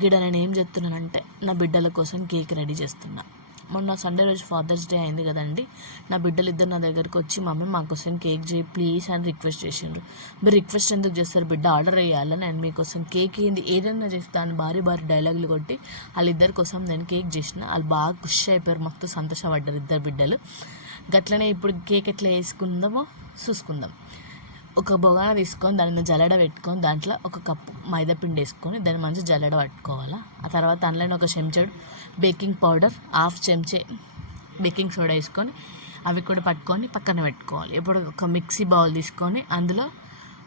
గిడ నేను ఏం చెప్తున్నానంటే నా బిడ్డల కోసం కేక్ రెడీ చేస్తున్నా. మొన్న సండే రోజు ఫాదర్స్ డే అయింది కదండి. నా బిడ్డలు ఇద్దరు నా దగ్గరికి వచ్చి మమ్మీ మా కోసం కేక్ చేయి ప్లీజ్ అని రిక్వెస్ట్ చేసిండ్రు. మీరు రిక్వెస్ట్ ఎందుకు చేస్తారు బిడ్డ, ఆర్డర్ వేయాలని నేను మీకోసం కేక్ ఏంది ఏదైనా చేస్తాను భారీ డైలాగులు కొట్టి వాళ్ళిద్దరి కోసం నేను కేక్ చేసిన. వాళ్ళు బాగా ఖుషి అయిపోయారు, మస్తు సంతోషపడ్డారు ఇద్దరు బిడ్డలు. గట్లనే ఇప్పుడు కేక్ ఎట్లా వేసుకుందామో చూసుకుందాం. ఒక బొగాన తీసుకొని దాని మీద జల్లెడ పెట్టుకొని దాంట్లో ఒక కప్పు మైదా పిండి వేసుకొని దాన్ని మంచిగా జల్లెడ పట్టుకోవాలా. ఆ తర్వాత అందులో ఒక చెంచాడు baking powder, half చెంచే baking soda వేసుకొని అవి కూడా పట్టుకొని పక్కన పెట్టుకోవాలి. ఇప్పుడు ఒక మిక్సీ బౌల్ తీసుకొని అందులో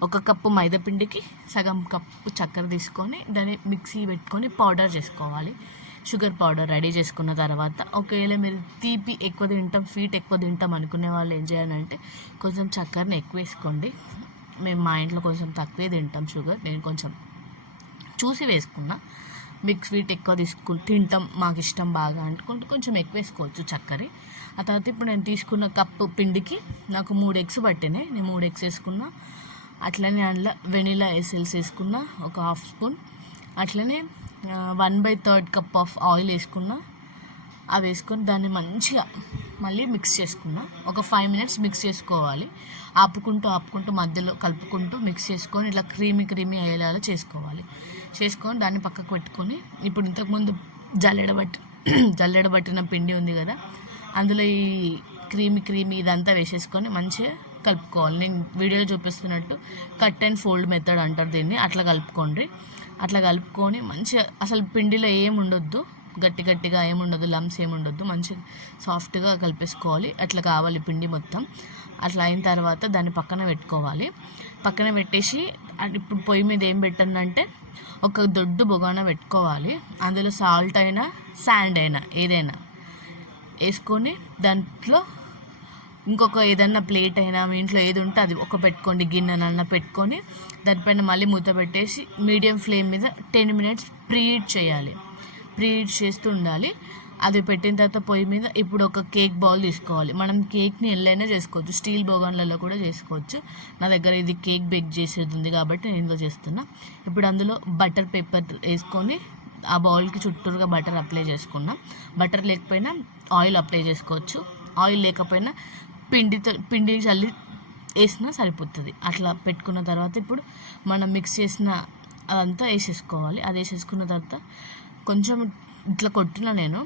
ఒక కప్పు మైదా పిండికి సగం కప్పు చక్కెర తీసుకొని దాన్ని మిక్సీ పెట్టుకొని పౌడర్ చేసుకోవాలి. షుగర్ పౌడర్ రెడీ చేసుకున్న తర్వాత ఒకవేళ మీరు తీపి ఎక్కువ తింటాం స్వీట్ ఎక్కువ తింటాం అనుకునే వాళ్ళు ఏం చేయాలంటే కొంచెం చక్కెరని ఎక్కువ వేసుకోండి. మేము మా ఇంట్లో కొంచెం తక్కువే తింటాం షుగర్, నేను కొంచెం చూసి వేసుకున్నా. మీకు స్వీట్ ఎక్కువ తింటాం మాకు ఇష్టం బాగా అనుకుంటే కొంచెం ఎక్కువ వేసుకోవచ్చు చక్కెర. ఆ తర్వాత ఇప్పుడు నేను తీసుకున్న కప్పు పిండికి నాకు 3 ఎగ్స్ పట్టినాయి, నేను 3 ఎగ్స్ వేసుకున్నా. అట్లనే అందులో వెనిలా ఎసెన్స్ వేసుకున్నా ఒక హాఫ్ స్పూన్. అట్లనే 1/3 కప్ ఆఫ్ ఆయిల్ వేసుకున్నా. అవి వేసుకొని దాన్ని మంచిగా మళ్ళీ మిక్స్ చేసుకున్నా. ఒక 5 మినిట్స్ మిక్స్ చేసుకోవాలి. ఆపుకుంటూ మధ్యలో కలుపుకుంటూ మిక్స్ చేసుకొని ఇట్లా క్రీమీ అయ్యేలా చేసుకోవాలి. చేసుకొని దాన్ని పక్కకు పెట్టుకొని ఇప్పుడు ఇంతకుముందు జల్లెడబట్టిన పిండి ఉంది కదా, అందులో ఈ క్రీమీ ఇదంతా వేసేసుకొని మంచిగా కలుపుకోవాలి. నేను వీడియోలో చూపిస్తున్నట్టు కట్ అండ్ ఫోల్డ్ మెథడ్ అంటారు దీన్ని. అట్లా కలుపుకోండి. అట్లా కలుపుకొని మంచిగా అసలు పిండిలో ఏముండొద్దు, గట్టిగా ఏముండదు, లమ్స్ ఏముండొద్దు, మంచిగా సాఫ్ట్గా కలిపేసుకోవాలి. అట్లా కావాలి పిండి మొత్తం. అట్లా అయిన తర్వాత దాన్ని పక్కన పెట్టుకోవాలి. పక్కన పెట్టేసి ఇప్పుడు పొయ్యి మీద ఏం పెట్టండి ఒక దొడ్డు బొగాన పెట్టుకోవాలి. అందులో సాల్ట్ అయినా శాండ్ అయినా ఏదైనా వేసుకొని దాంట్లో ఇంకొక ఏదన్నా ప్లేట్ అయినా మీ ఇంట్లో ఏది ఉంటే అది ఒక పెట్టుకోండి, గిన్నెనన్నా పెట్టుకొని దానిపైన మళ్ళీ మూత పెట్టేసి మీడియం ఫ్లేమ్ మీద 10 మినిట్స్ ప్రీహీట్ చేయాలి. ప్రీహీట్ చేస్తూ ఉండాలి. అది పెట్టిన తర్వాత పొయ్యి మీద ఇప్పుడు ఒక కేక్ బౌల్ తీసుకోవాలి. మనం కేక్ని ఎల్లైనా చేసుకోవచ్చు, స్టీల్ బోగాన్లలో కూడా చేసుకోవచ్చు. నా దగ్గర ఇది కేక్ బేక్ చేసేది ఉంది కాబట్టి నేను ఇందులో చేస్తున్నా. ఇప్పుడు అందులో బటర్ పేపర్ వేసుకొని ఆ బౌల్కి చుట్టూరుగా బటర్ అప్లై చేసుకున్నాం. బటర్ లేకపోయినా ఆయిల్ అప్లై చేసుకోవచ్చు. ఆయిల్ లేకపోయినా పిండి చల్లి వేసినా సరిపోతుంది. అట్లా పెట్టుకున్న తర్వాత ఇప్పుడు మనం మిక్స్ చేసిన అదంతా వేసేసుకోవాలి. అది వేసేసుకున్న తర్వాత కొంచెం ఇట్లా కొట్టిన నేను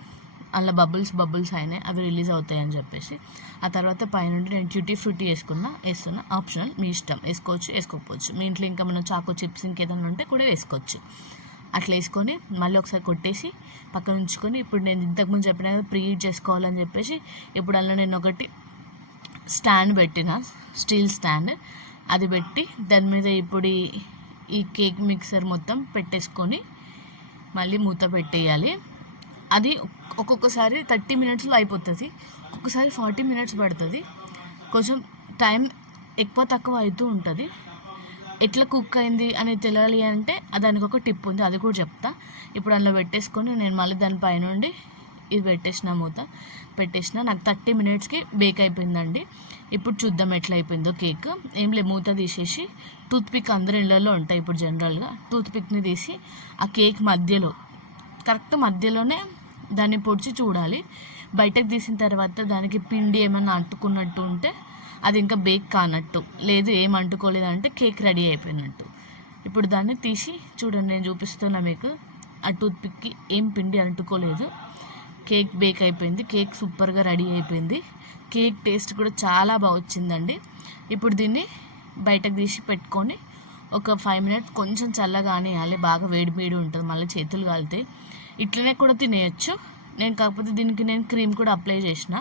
అలా బబుల్స్ అయినాయి, అవి రిలీజ్ అవుతాయి అని చెప్పేసి. ఆ తర్వాత పైనుండి నేను ట్యూటీ ఫ్రూటీ వేస్తున్నా. ఆప్షనల్, మీ ఇష్టం, వేసుకోవచ్చు వేసుకోకపోవచ్చు. మీ ఇంట్లో ఇంకా మన చాకో చిప్స్ ఇంకేదైనా ఉంటే కూడా వేసుకోవచ్చు. అట్లా వేసుకొని మళ్ళీ ఒకసారి కొట్టేసి పక్కన ఉంచుకొని ఇప్పుడు నేను ఇంతకుముందు చెప్పిన కదా ప్రీహీట్ చేసుకోవాలని చెప్పేసి ఇప్పుడు అందులో నేను ఒకటి స్టాండ్ పెట్టిన, స్టీల్ స్టాండ్. అది పెట్టి దాని మీద ఇప్పుడు ఈ కేక్ మిక్సర్ మొత్తం పెట్టేసుకొని మళ్ళీ మూత పెట్టేయాలి. అది ఒక్కొక్కసారి 30 మినిట్స్లో అయిపోతుంది, ఒక్కొక్కసారి 40 మినిట్స్ పడుతుంది. కొంచెం టైం ఎక్కువ తక్కువ అవుతూ ఉంటుంది. ఎట్లా కుక్ అయింది అని తెలియాలి అంటే దానికి ఒక టిప్ ఉంది, అది కూడా చెప్తా. ఇప్పుడు అందులో పెట్టేసుకొని నేను మళ్ళీ దానిపైనుండి ఇది మూత పెట్టేసిన. నాకు 30 మినిట్స్కి బేక్ అయిపోయిందండి. ఇప్పుడు చూద్దాం ఎట్లా అయిపోయిందో కేక్. ఏం లేదు, మూత తీసేసి టూత్పిక్ అందరి ఇళ్ళల్లో ఉంటాయి ఇప్పుడు జనరల్గా. టూత్పిక్ని తీసి ఆ కేక్ కరెక్ట్ మధ్యలోనే దాన్ని పొడిచి చూడాలి. బయటకు తీసిన తర్వాత దానికి పిండి ఏమైనా అంటుకున్నట్టు ఉంటే అది ఇంకా బేక్ కానట్టు, లేదు ఏం అంటుకోలేదంటే కేక్ రెడీ అయిపోయినట్టు. ఇప్పుడు దాన్ని తీసి చూడండి, నేను చూపిస్తున్నా మీకు. ఆ టూత్పిక్కి ఏం పిండి అంటుకోలేదు, కేక్ బేక్ అయిపోయింది. కేక్ సూపర్గా రెడీ అయిపోయింది. కేక్ టేస్ట్ కూడా చాలా బాగా వచ్చిందండి. ఇప్పుడు దీన్ని బయటకు తీసి పెట్టుకొని ఒక 5 మినిట్స్ కొంచెం చల్లగా ఆనేయాలి. బాగా వేడి ఉంటుంది, మళ్ళీ చేతులు కాలుతాయి. ఇట్లనే కూడా తినేయచ్చు. కాకపోతే దీనికి నేను క్రీమ్ కూడా అప్లై చేసిన,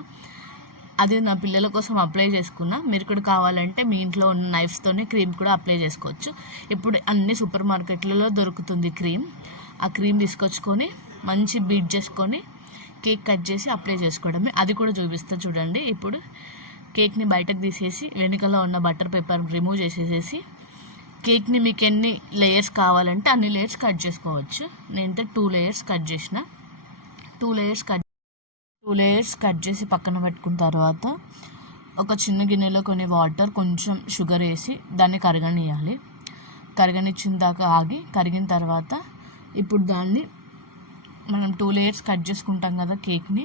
అది నా పిల్లల కోసం అప్లై చేసుకున్నా. మీరు కూడా కావాలంటే మీ ఇంట్లో ఉన్న నైఫ్స్తోనే క్రీమ్ కూడా అప్లై చేసుకోవచ్చు. ఇప్పుడు అన్ని సూపర్ మార్కెట్లలో దొరుకుతుంది క్రీమ్. ఆ క్రీమ్ తీసుకొచ్చుకొని మంచి బీట్ చేసుకొని కేక్ కట్ చేసి అప్లై చేసుకోవడమే. అది కూడా చూపిస్తా చూడండి. ఇప్పుడు కేక్ని బయటకు తీసేసి వెనుకలో ఉన్న బటర్ పేపర్ రిమూవ్ చేసేసేసి కేక్ని మీకు ఎన్ని లేయర్స్ కావాలంటే అన్ని లేయర్స్ కట్ చేసుకోవచ్చు. నేనైతే 2 లేయర్స్ కట్ చేసిన. 2 లేయర్స్ కట్ చేసి పక్కన పెట్టుకున్న తర్వాత ఒక చిన్న గిన్నెలో కొన్ని వాటర్, కొంచెం షుగర్ వేసి దాన్ని కరగనియాలి. కరగనిచ్చిన దాకా ఆగి, కరిగిన తర్వాత ఇప్పుడు దాన్ని మనం 2 లేయర్స్ కట్ చేసుకుంటాం కదా కేక్ని.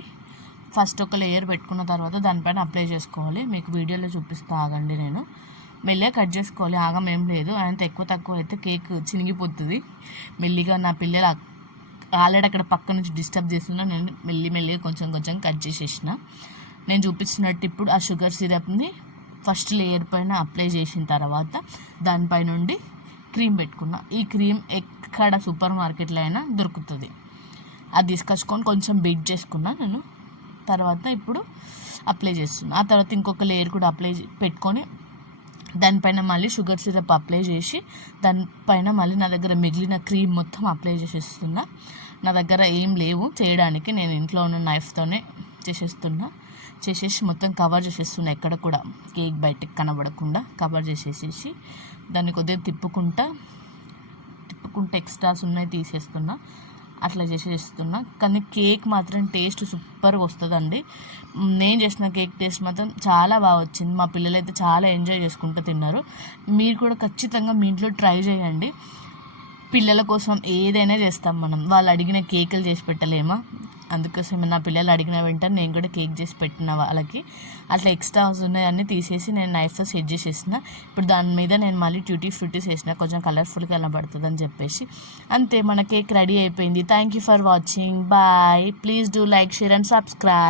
ఫస్ట్ ఒక లేయర్ పెట్టుకున్న తర్వాత దానిపైన అప్లై చేసుకోవాలి. మీకు వీడియోలో చూపిస్తా ఆగండి. నేను మెల్లగా కట్ చేసుకోవాలి, ఆగం ఏం లేదు. అంత ఎక్కువ తక్కువ అయితే కేక్ చినిగిపోతుంది. మెల్లిగా నా పిల్లలు ఆల్రెడీ అక్కడ పక్క నుంచి డిస్టర్బ్ చేస్తున్నా, నేను మెల్లిగా కొంచెం కట్ చేసేసిన. నేను చూపించినట్టు ఇప్పుడు ఆ షుగర్ సిరప్ని ఫస్ట్ లేయర్ పైన అప్లై చేసిన తర్వాత దానిపై నుండి క్రీమ్ పెట్టుకున్నా. ఈ క్రీమ్ ఎక్కడ సూపర్ మార్కెట్లో అయినా దొరుకుతుంది. అది తీసుకొచ్చుకొని కొంచెం బీట్ చేసుకున్నా నేను. తర్వాత ఇప్పుడు అప్లై చేస్తున్నా. ఆ తర్వాత ఇంకొక లేయర్ కూడా పెట్టుకొని దానిపైన మళ్ళీ షుగర్ సిరప్ అప్లై చేసి దానిపైన మళ్ళీ నా దగ్గర మిగిలిన క్రీమ్ మొత్తం అప్లై చేసేస్తున్నా. నా దగ్గర ఏం లేవు చేయడానికి, నేను ఇంట్లో ఉన్న నైఫ్తోనే చేసేసి మొత్తం కవర్ చేసేస్తున్నా. ఎక్కడ కూడా కేక్ బయటకు కనబడకుండా కవర్ చేసేసి దాన్ని కొద్దిగా తిప్పుకుంటా ఎక్స్ట్రాస్ ఉన్నాయి తీసేస్తున్నా. అట్లా చేసేస్తున్నా. కానీ కేక్ మాత్రం టేస్ట్ సూపర్గా వస్తుందండి. నేను చేసిన కేక్ టేస్ట్ మాత్రం చాలా బాగా వచ్చింది. మా పిల్లలు అయితే చాలా ఎంజాయ్ చేసుకుంటూ తిన్నారు. మీరు కూడా ఖచ్చితంగా మీ ఇంట్లో ట్రై చేయండి. పిల్లల కోసం ఏదైనా చేస్తాం మనం. వాళ్ళు అడిగిన కేకులు చేసి పెట్టలేమా? అందుకోసం నా పిల్లలు అడిగిన వెంటనే నేను కూడా కేక్ చేసి పెట్టిన వాళ్ళకి. అట్లా ఎక్స్ట్రాస్ ఉన్నాయన్నీ తీసేసి నేను నైఫ్తో సెట్ చేసేసిన. ఇప్పుడు దాని మీద నేను మళ్ళీ ట్యూటీ ఫ్రూటీస్ వేసిన, కొంచెం కలర్ఫుల్గా కనబడుతుంది అని చెప్పేసి. అంతే, మన కేక్ రెడీ అయిపోయింది. Thank you for watching. Bye. Please do like, share and subscribe.